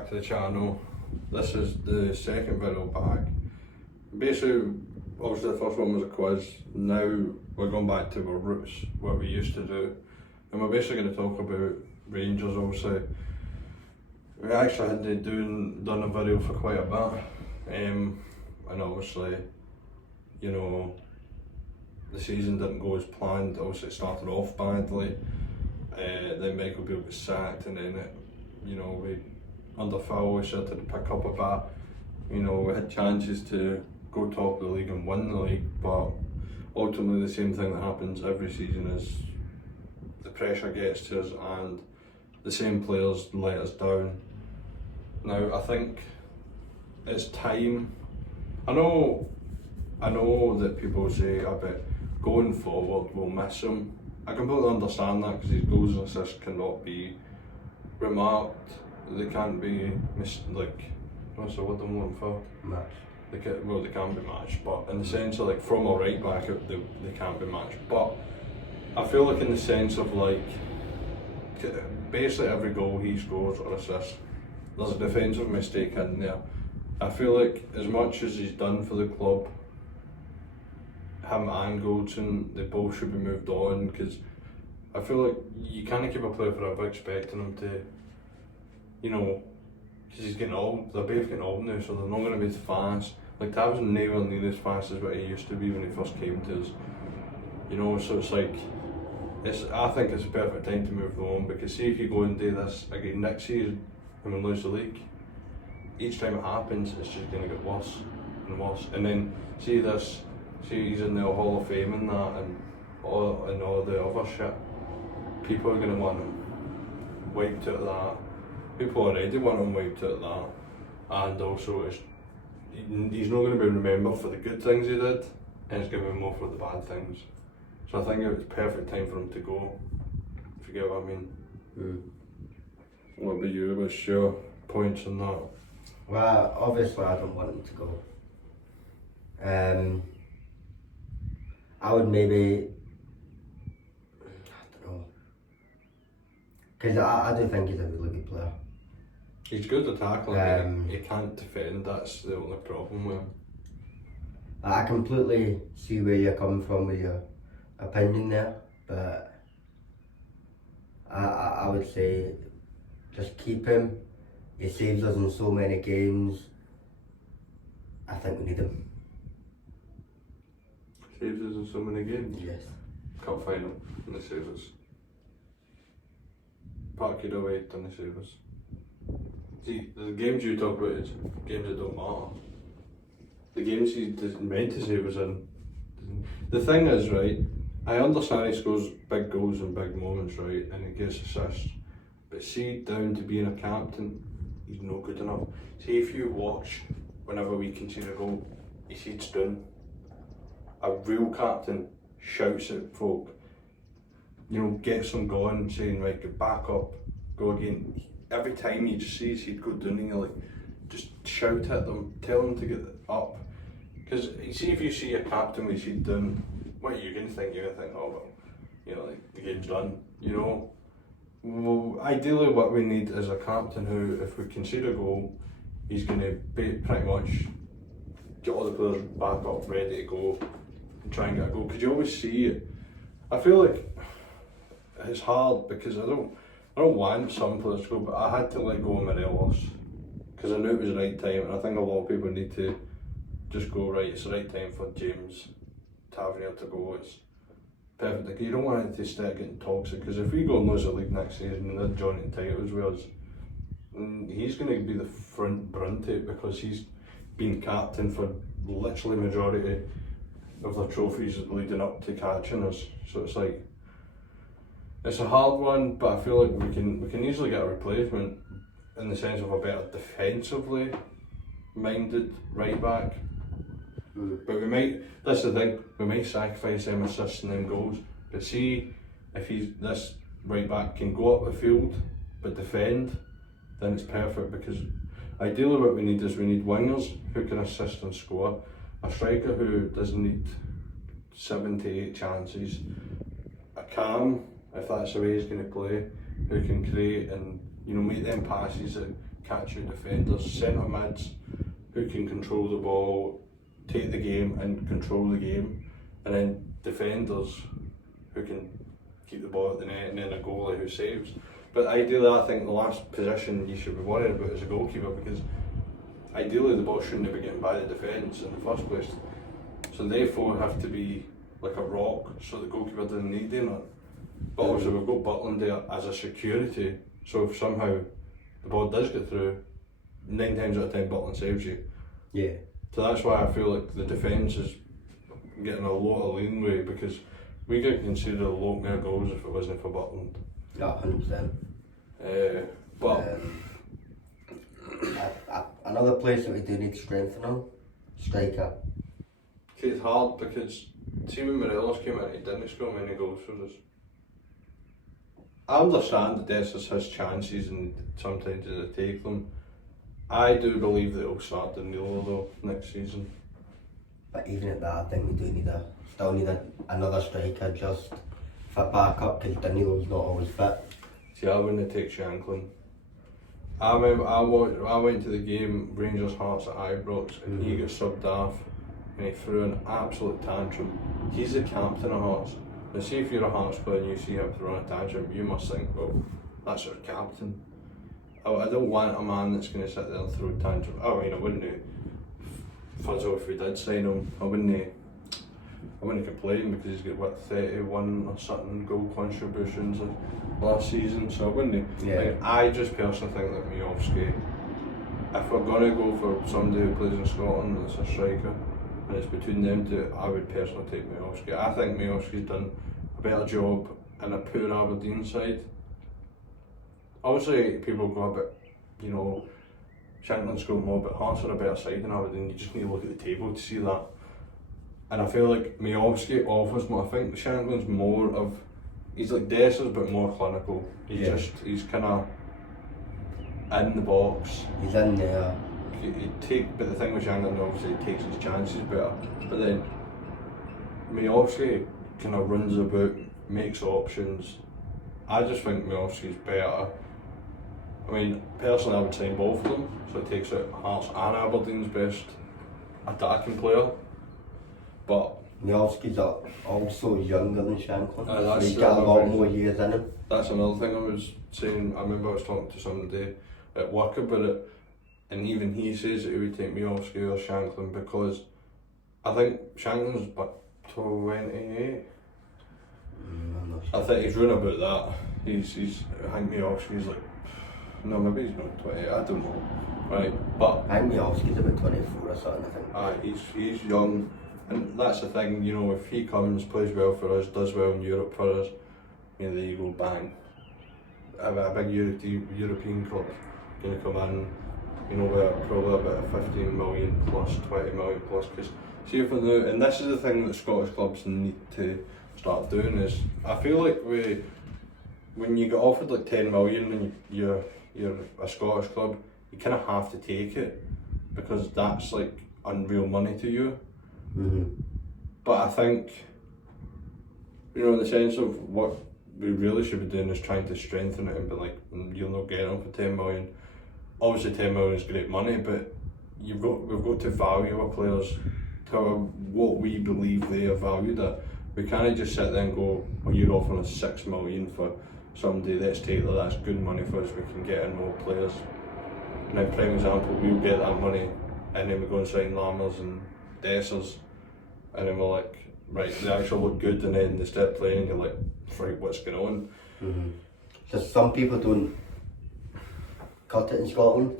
back to the channel. This is the second video back. Basically, obviously the first one was a quiz. Now we're going back to our roots, what we used to do. And we're basically going to talk about Rangers, obviously. We actually had done a video for quite a bit. And obviously, you know, the season didn't go as planned. Obviously it started off badly. Then Michael Beale got sacked, and then we under Phil we started to pick up a bit. We had chances to go top of the league and win the league, but ultimately the same thing that happens every season is the pressure gets to us and the same players let us down. Now I think it's time. I know that people say about going forward we'll miss him. I completely understand that because his goals and assists cannot be remarked. They can't be what's the word I'm looking for? Match. They can be matched, but in the sense of from a right back, they can't be matched. But I feel like in the sense of basically every goal he scores or assists, there's a defensive mistake in there. I feel like as much as he's done for the club, him and Goldson, they both should be moved on, because I feel like you can't keep a player forever expecting him to, because he's getting old. They're both getting old now, so they're not going to be as fast. Like Tav's nowhere near as fast as what he used to be when he first came to us. So I think it's a perfect time to move on, because see if you go and do this again next season and we lose the league, each time it happens it's just going to get worse and worse. And then see he's in the Hall of Fame and that, and all the other shit. People are going to want him wiped out of that. People already want him wiped out of that. And also he's not going to be remembered for the good things he did, and it's going to be more for the bad things. So I think it's perfect time for him to go, if you get what I mean. What about you? What's your points on that? Well, obviously I don't want him to go. I would maybe, I don't know, because I do think he's a really good player. He's good at tackling, he can't defend, that's the only problem with him. I completely see where you're coming from with your opinion there, but I would say just keep him. He saves us in so many games. I think we need him. Saves us in so many games? Yes. Cup final, and they save us. Parkhead away, didn't they save us? See, the games you talk about is games that don't matter. The games he's meant to save us in. The thing is, right, I understand he scores big goals and big moments, right, and he gets assists. But see, down to being a captain, he's not good enough. See, if you watch, whenever we concede a goal, he sits down. A real captain shouts at folk, gets them going, saying, right, get back up, go again. Every time you just see he'd go down and you're like, just shout at them, tell them to get up. Because see, if you see a captain with his head down, what are you going to think? You're going to think, oh well, the game's done, Well, ideally what we need is a captain who, if we concede a goal, he's going to pretty much get all the players back up, ready to go, and try and get a goal. Because you always see it. I feel like it's hard because I don't want some players to go, but I had to let go of Morelos because I knew it was the right time, and I think a lot of people need to just go, right, it's the right time for James Tavernier to go. It's perfect. Like, you don't want it to start getting toxic, because if we go and lose the league next season and they're joining titles with us, he's going to be the front brunt of it, because he's been captain for literally majority of the trophies leading up to catching us. So it's a hard one, but I feel like we can easily get a replacement in the sense of a better defensively minded right back. But we might, that's the thing, we might sacrifice them assists and them goals. But see, if this right back can go up the field but defend, then it's perfect, because ideally what we need is we need wingers who can assist and score, a striker who doesn't need 7 to 8 chances, a Cam, if that's the way he's going to play, who can create and make them passes that catch-out defenders, centre mids who can control the ball, take the game and control the game, and then defenders who can keep the ball at the net, and then a goalie who saves. But ideally, I think the last position you should be worried about is a goalkeeper, because ideally the ball shouldn't be getting by the defence in the first place. So they four have to be like a rock, so the goalkeeper doesn't need doing it. But also we've got Butland there as a security, so if somehow the ball does get through, 9 times out of 10 Butland saves you. Yeah. So that's why I feel like the defence is getting a lot of leeway, because we could consider a lot more goals if it wasn't for Butland. Yeah, 100%. But Another place that we do need strengthening, striker. it's hard because see when Morelos came in, he didn't score many goals for us. I understand that Dessers has chances and sometimes they take them. I do believe that he'll start Danilo though next season. But even at that, I think we do still need another striker just for backup, because Danilo's not always fit. See, I wouldn't take Shanklin. I remember I went to the game Rangers Hearts at Ibrox and he got subbed off and he threw an absolute tantrum. He's the captain of Hearts. Now see if you're a Hearts player and you see him throwing a tantrum, you must think, well, that's our captain. I don't want a man that's going to sit there and throw a tantrum. I mean, I wouldn't fuzzle if we did sign him. I wouldn't complain because he's got what 31 or something goal contributions last season, so I wouldn't. Yeah. Like, I just personally think that Miovski, if we're gonna go for somebody who plays in Scotland that's a striker, and it's between them two, I would personally take Miovski. I think Miovski's done a better job in a poor Aberdeen side. Obviously, people go a bit, you know, Shanklin's got more, but Hearts are a better side than Aberdeen. You just need to look at the table to see that. And I feel like Miovski offers more. I think Shanklin's more of, he's like Dessers but more clinical. He's kind of in the box. He's in there. But the thing with Shanklin, obviously he takes his chances better. But then Miovski kind of runs about, makes options. I just think Miovski's better. I mean, personally I would sign both of them, so it takes out Hearts and Aberdeen's best attacking player. But Miovski's also younger than Shanklin, so he's the got a lot other more thing. years in him. That's another thing I was saying. I remember I was talking to somebody at work about it, and even he says that he would take Miovski or Shanklin, because I think Shanklin's but 28. I'm not sure. I think he's running about that. He's I think Miovski's like, no, maybe he's not 28. I don't know, right? But I think Miovski's about 24 or something, I think. he's young. And that's the thing, you know, if he comes, plays well for us, does well in Europe for us, you know, there you go, bang. A big European club going to come in, you know, with probably about a 15 million plus, 20 million plus. Because see if we know, and this is the thing that Scottish clubs need to start doing, is I feel like when you get offered like 10 million and you're a Scottish club, you kind of have to take it, because that's like unreal money to you. But I think, you know, in the sense of what we really should be doing is trying to strengthen it and be like, you'll not get them for 10 million. Obviously 10 million is great money, but we've got to value our players to what we believe they are valued at. We can't just sit there and go, well, you're offering us 6 million for somebody, let's take that, that's good money for us, we can get in more players. Now, prime example, we'll get that money and then we go and sign Lammers and Dessers, and then we're like, right, they actually look good, and then they start playing and you're like, right, what's going on? So some people don't cut it in Scotland.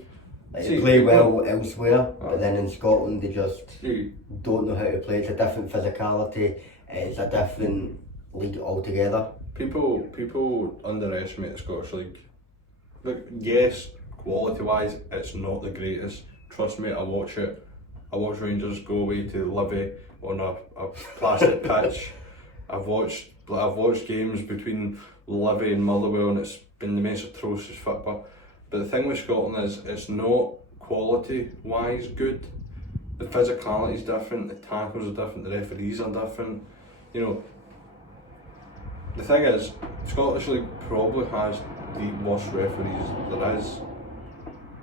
Like, See, they play well elsewhere, but then in Scotland they just See, don't know how to play. It's a different physicality, it's a different league altogether. people underestimate the Scottish League. Look, yes, quality wise, it's not the greatest. Trust me, I watch it. I watch Rangers go away to Livy on a plastic pitch. I've watched games between Livy and Motherwell, and it's been the most atrocious football. But the thing with Scotland is, it's not quality wise good. The physicality is different, the tackles are different, the referees are different. You know, the thing is, Scottish League probably has the worst referees there is.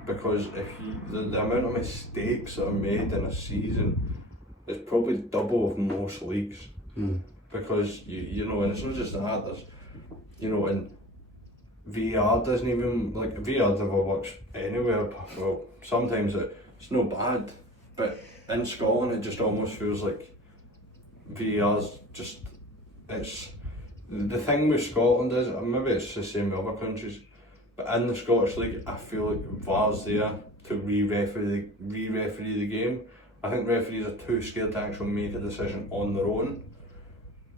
because if the amount of mistakes that are made in a season is probably double of most leagues. Because you know, and it's not just that. There's, you know, and VR doesn't even VR never works anywhere. Well, sometimes it's no bad, but in Scotland it just almost feels like VR's just, it's the thing with Scotland is, maybe it's the same with other countries, but in the Scottish League I feel like VAR's there to re-referee the game. I think referees are too scared to actually make a decision on their own,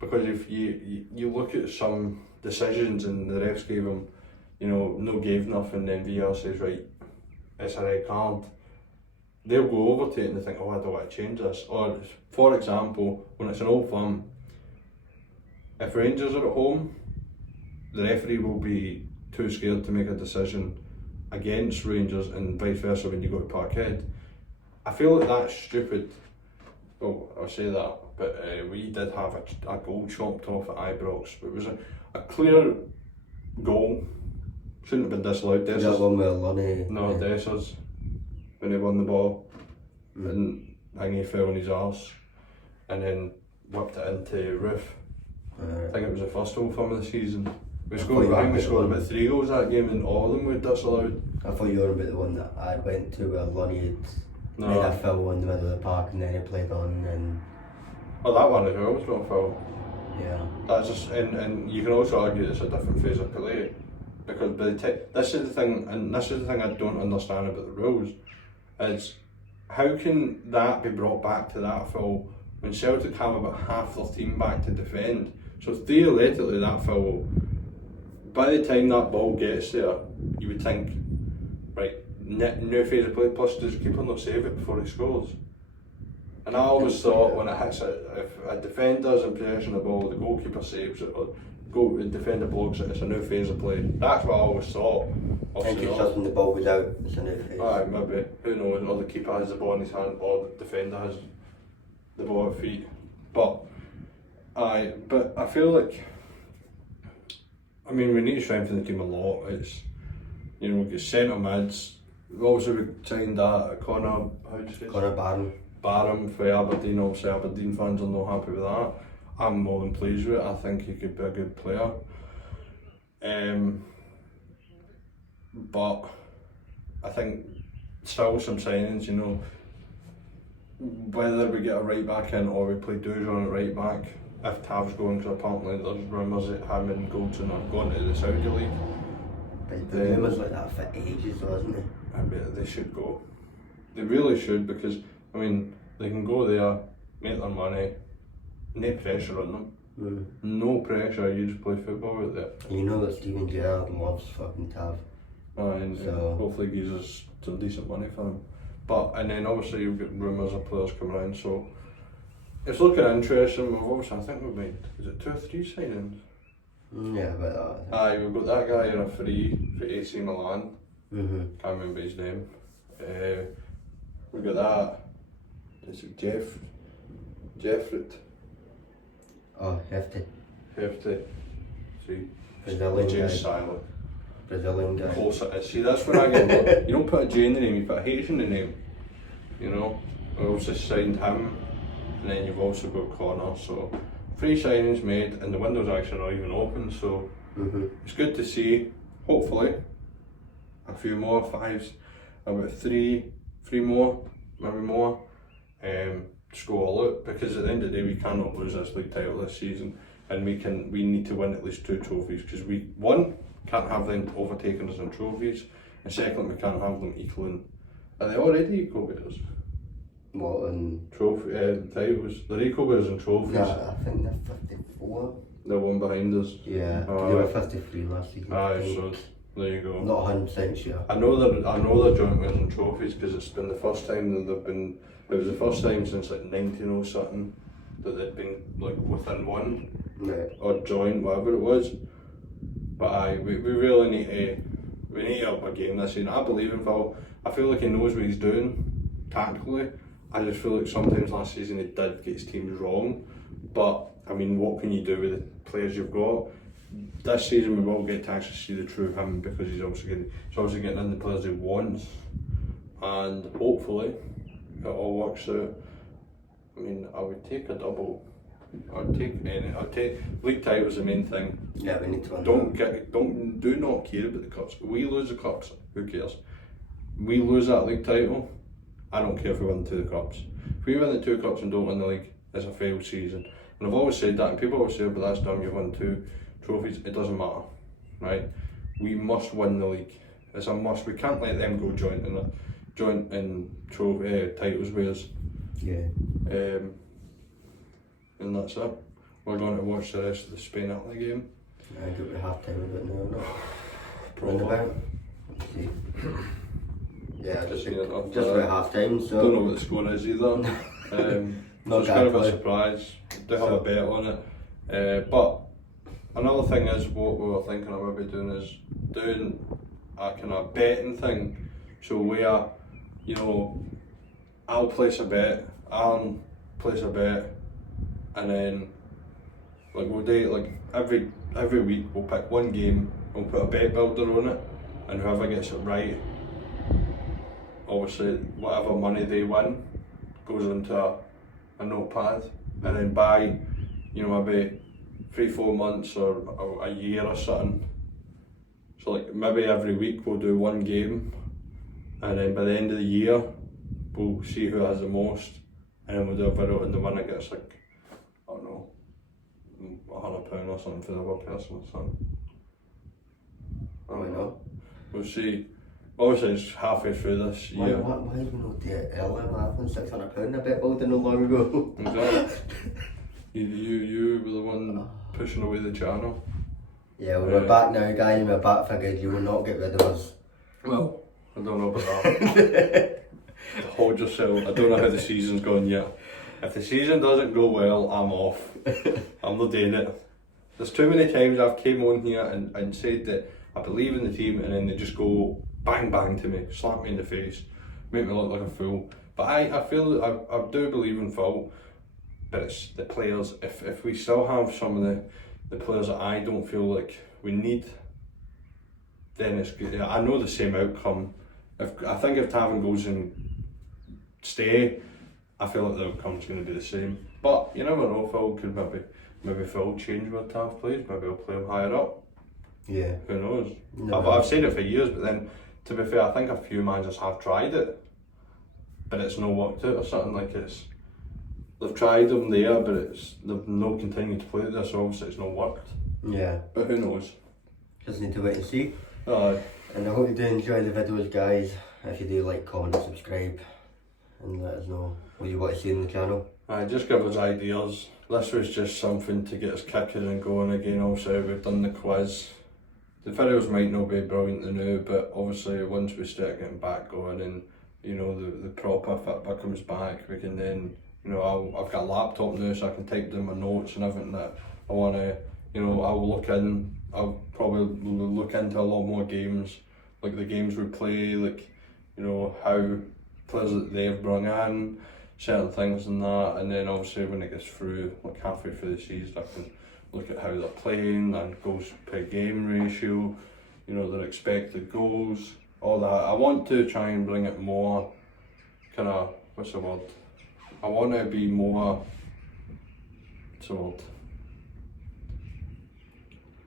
because if you look at some decisions and the refs gave them, you know, no gave nothing, then VR says, right, it's a red card, they'll go over to it and they think, oh, I don't want to change this. Or for example, when it's an Old Firm, if Rangers are at home, the referee will be too scared to make a decision against Rangers, and vice versa when you go to Parkhead. I feel like that's stupid. Well, I'll say that, but we did have a goal chopped off at Ibrox. It was a clear goal. Shouldn't have been disallowed. That one with Lunny. No, Dessers, when he won the ball, and I think he fell on his arse, and then whipped it into Roof. I think it was the first Old Firm of the season. We scored about 3 goals that game, and all of them were disallowed. I thought you were about the one that I went to where Lunny had made a foul in the middle of the park, and then he played on, and oh, that one as well was not a foul. yeah. That's just, and you can also argue it's a different phase of play, because this is the thing, and this is the thing I don't understand about the rules, is how can that be brought back to that foul when Celtic have about half their team back to defend? So theoretically that foul, by the time that ball gets there, you would think, right, new phase of play, plus does the keeper not save it before he scores? And I always thought when it hits it, if a defender's in possession of the ball, the goalkeeper saves it, or defender blocks it, it's a new phase of play. That's what I always thought. I think it's just when the ball goes out, it's a new phase. Aye, maybe, who knows, or the keeper has the ball in his hand, or the defender has the ball at feet. But I feel like, I mean, we need to strengthen the team a lot. It's, you know, we've got centre mids. Also we signed that Connor, how do you say? Connor Barham for Aberdeen. Obviously Aberdeen fans are not happy with that. I'm more than pleased with it. I think he could be a good player. But I think still some signings, you know, whether we get a right back in or we play Dujon at right back, if Tav's going, because apparently there's rumours that him and Goldson are going to the Saudi League. But the rumours like that for ages, wasn't it? I bet they should go. They really should, because, I mean, they can go there, make their money, no pressure on them. No pressure, you just play football out there. You know that Steven Gerrard loves fucking Tav. And So- hopefully gives us some decent money for him. But, and then obviously you've got rumours of players coming around, so it's looking interesting. We've obviously, I think we've made, is it 2 or 3 signings? Yeah, about that. Aye, we've got that guy in a free for AC Milan. Can't remember his name. We've got that. Is it Jeffrey? Oh, Hefty. See, Brazilian J guy. silent. Brazilian guy. Close it is. See, that's where I get. You don't put a J in the name, you put a H in the name. You know. We also signed him, and then you've also got Connor. So 3 signings made, and the window's actually not even open. So it's good to see. Hopefully, a few more 5s, about 3 more, maybe more. Just go all out, because at the end of the day we cannot lose this league title this season, and we need to win at least 2 trophies, because we, one, can't have them overtaking us in trophies, and second, we can't have them equaling. Are they already equal beaters? What, in... Trophy titles. They're equal beaters in trophies. Yeah, I think they're 54. They're one behind us. Yeah, Oh, they were aye. 53 last season. I Aye, think. so there you go. Not 100% sure. I know they're joint winners in trophies, because it's been the first time that they've been. It was the first time since like 1900 something that they'd been like within one Right. or joint, whatever it was. But we really need to up our game this season. I believe in Phil. I feel like he knows what he's doing tactically. I just feel like sometimes last season he did get his teams wrong. But I mean, what can you do with the players you've got? this season we will get to actually see the true him, because he's obviously getting in the players he wants, and hopefully it all works out. I mean, I would take a double. I'd take league title's the main thing. Yeah, we need to win. Do not care about the cups. We lose the cups, who cares? We lose that league title, I don't care if we win 2 cups. If we win the 2 cups and don't win the league, it's a failed season. And I've always said that, and people always say, but that's dumb, you've won 2 trophies. It doesn't matter, right? We must win the league. It's a must. We can't let them go joint in trophy titles with us. Yeah. And that's it. We're going to watch the rest of the Spain Italy game. I think it'll be half time a bit now, not Probably. roundabout. Let's see. Yeah, Just seen it up just there. about half time, so Don't know what the score is either. So Not it's kind of a exactly. surprise. Do have a bet on it. But another thing is, what we were thinking of maybe doing is doing a kind of betting thing. So where, you know, I'll place a bet, Alan place a bet, and then like we'll do it like every week we'll pick one game, we'll put a bet builder on it, and whoever gets it right, obviously whatever money they win goes into a notepad, and then by, you know, maybe 3-4 months or a year or something, so like maybe every week we'll do one game, and then by the end of the year we'll see who has the most, and then we'll do a video, and the winner gets like, I don't know, £100 or something for the other person or something. I why don't not? We'll see. Obviously it's halfway through this Why year. did we not do it earlier, man? £600 a bet builder not long ago. Exactly. You were the one pushing away the channel. Yeah, we're back now, guys. We're back figured you will not get rid of us. Well, I don't know about that. Hold yourself. I don't know how the season's gone yet. If the season doesn't go well, I'm off. I'm not doing it. There's too many times I've came on here and said that I believe in the team, and then they just go bang bang to me, slap me in the face, make me look like a fool. But I feel I do believe in football, but it's the players. If we still have some of the players that I don't feel like we need, then it's good. I know the same outcome. I think if Taven goes and stay, I feel like the outcome's going to be the same. But you never know. Phil could maybe Phil change where Tav plays. Maybe I'll play him higher up. Yeah. Who knows? No. I've said it for years, but then to be fair, I think a few managers have tried it, but it's not worked out or something. Like they've tried them there, but they've not continued to play there, so obviously it's not worked. Yeah. But who knows? Just need to wait and see. Aye. And I hope you do enjoy the videos, guys. If you do, like, comment, subscribe, and let us know what you want to see on the channel. Just give us ideas. This was just something to get us kicking and going again. Also, we've done the quiz. The videos might not be brilliant to know, but obviously once we start getting back going and, you know, the proper Fitbit comes back, we can then, you know, I've got a laptop now, so I can type down my notes and everything that I want to, you know, I'll probably look into a lot more games, like the games we play, like, you know, how players that they've brought in, certain things and that, and then obviously when it gets through, like halfway through the season, I can look at how they're playing and goals per game ratio, you know, their expected goals, all that. I want to try and bring it more kind of, what's the word? I want to be more, what's the word?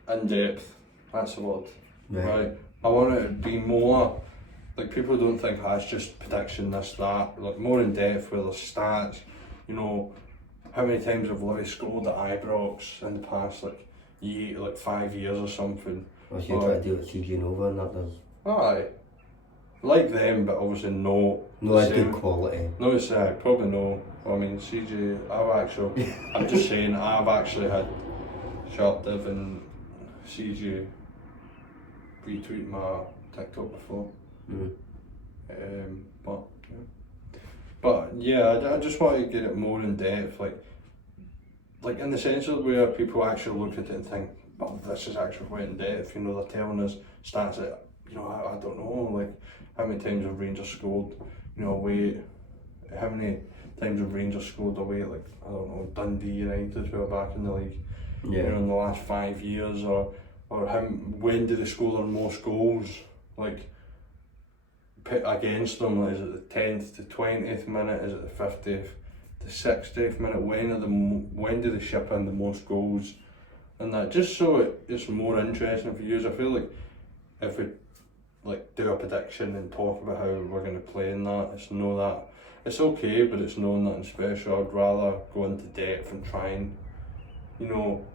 In depth, that's the word. Right. I want it to be more, like people don't think, it's just prediction, this, that, like more in depth with the stats, you know, how many times have Livy scored at Ibrox in the past, like 5 years or something. What's you trying to do with CG Nova and that does? Aye. Like them, but obviously no. No, as good quality. No, it's probably no. I mean, CJ, I'm just saying, I've actually had Sharp Div and CJ retweet my TikTok before. But yeah, I just want to get it more in depth, like in the sense of where people actually look at it and think, oh, this is actually quite in depth. You know, they're telling us stats that, you know, I don't know, like how many times have Rangers scored, you know, away, how many times have Rangers scored away, like, I don't know, Dundee United, who are back in the league, Yeah. you know, in the last 5 years, or him, when do they score their most goals, like against them? Is it the 10th to 20th minute? Is it the 50th to 60th minute? When do they ship in the most goals? And that, just so it's more interesting for you. I feel like if we like do a prediction and talk about how we're going to play in that, it's okay, but it's no nothing special. I'd rather go into depth and try and, you know,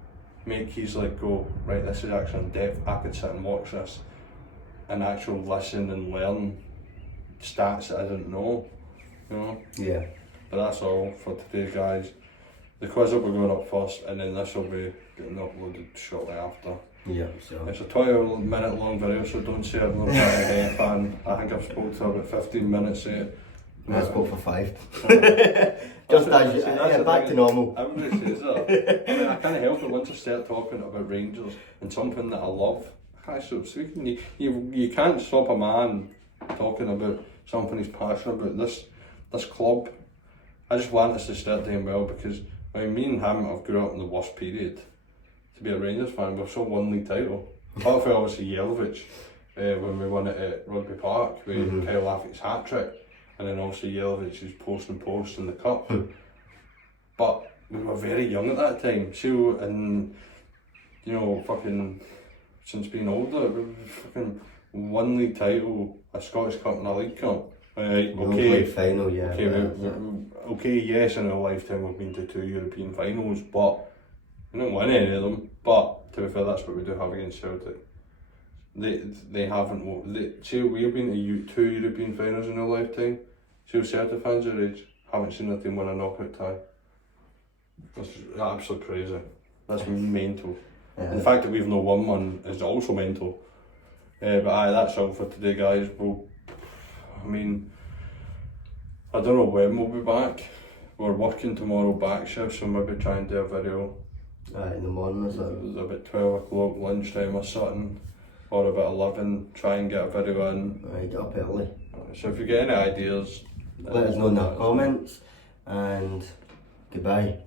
make his like go, right, this is actually in depth. I could sit and watch this and actually listen and learn stats that I didn't know, you know. Yeah. But that's all for today, guys. The quiz will be going up first, and then this will be getting uploaded shortly after. Yeah, so. It's a 20-minute long video, so don't say I'm not a fan. I think I've spoken to about 15 minutes of it. Let's go for 5. Just as you, yeah, back to normal. Everybody says that. I mean, I can't help it once I start talking about Rangers and something that I love. I can't stop speaking. You can't stop a man talking about something he's passionate about. This club, I just want us to start doing well, because I mean, me and him have grew up in the worst period to be a Rangers fan. We've still won league title. Apart from obviously Jelavic, when we won it at Rugby Park with Kyle Lafferty's hat trick, and then obviously Jelavic's post in the cup. But we were very young at that time. So, and you know, fucking since being older, we've fucking won league title, a Scottish Cup and a League Cup. Okay, Final, yeah. Okay, yes, in our lifetime we've been to 2 European finals, but we didn't win any of them. But to be fair, that's what we do have against Celtic. They haven't. See, we've been to 2 European finals in our lifetime. See, Celtic fans our age haven't seen a team win a knockout tie. That's absolutely crazy. That's mental. Yeah. And the fact that we've not won one is also mental. But aye, that's all for today, guys. I mean, I don't know when we'll be back. We're working tomorrow back shift, so maybe try and do a video In the morning or something. about 12 o'clock lunchtime or something, or about 11, try and get a video in. Right, get up early. So if you get any ideas, Let us know in the comments, and goodbye.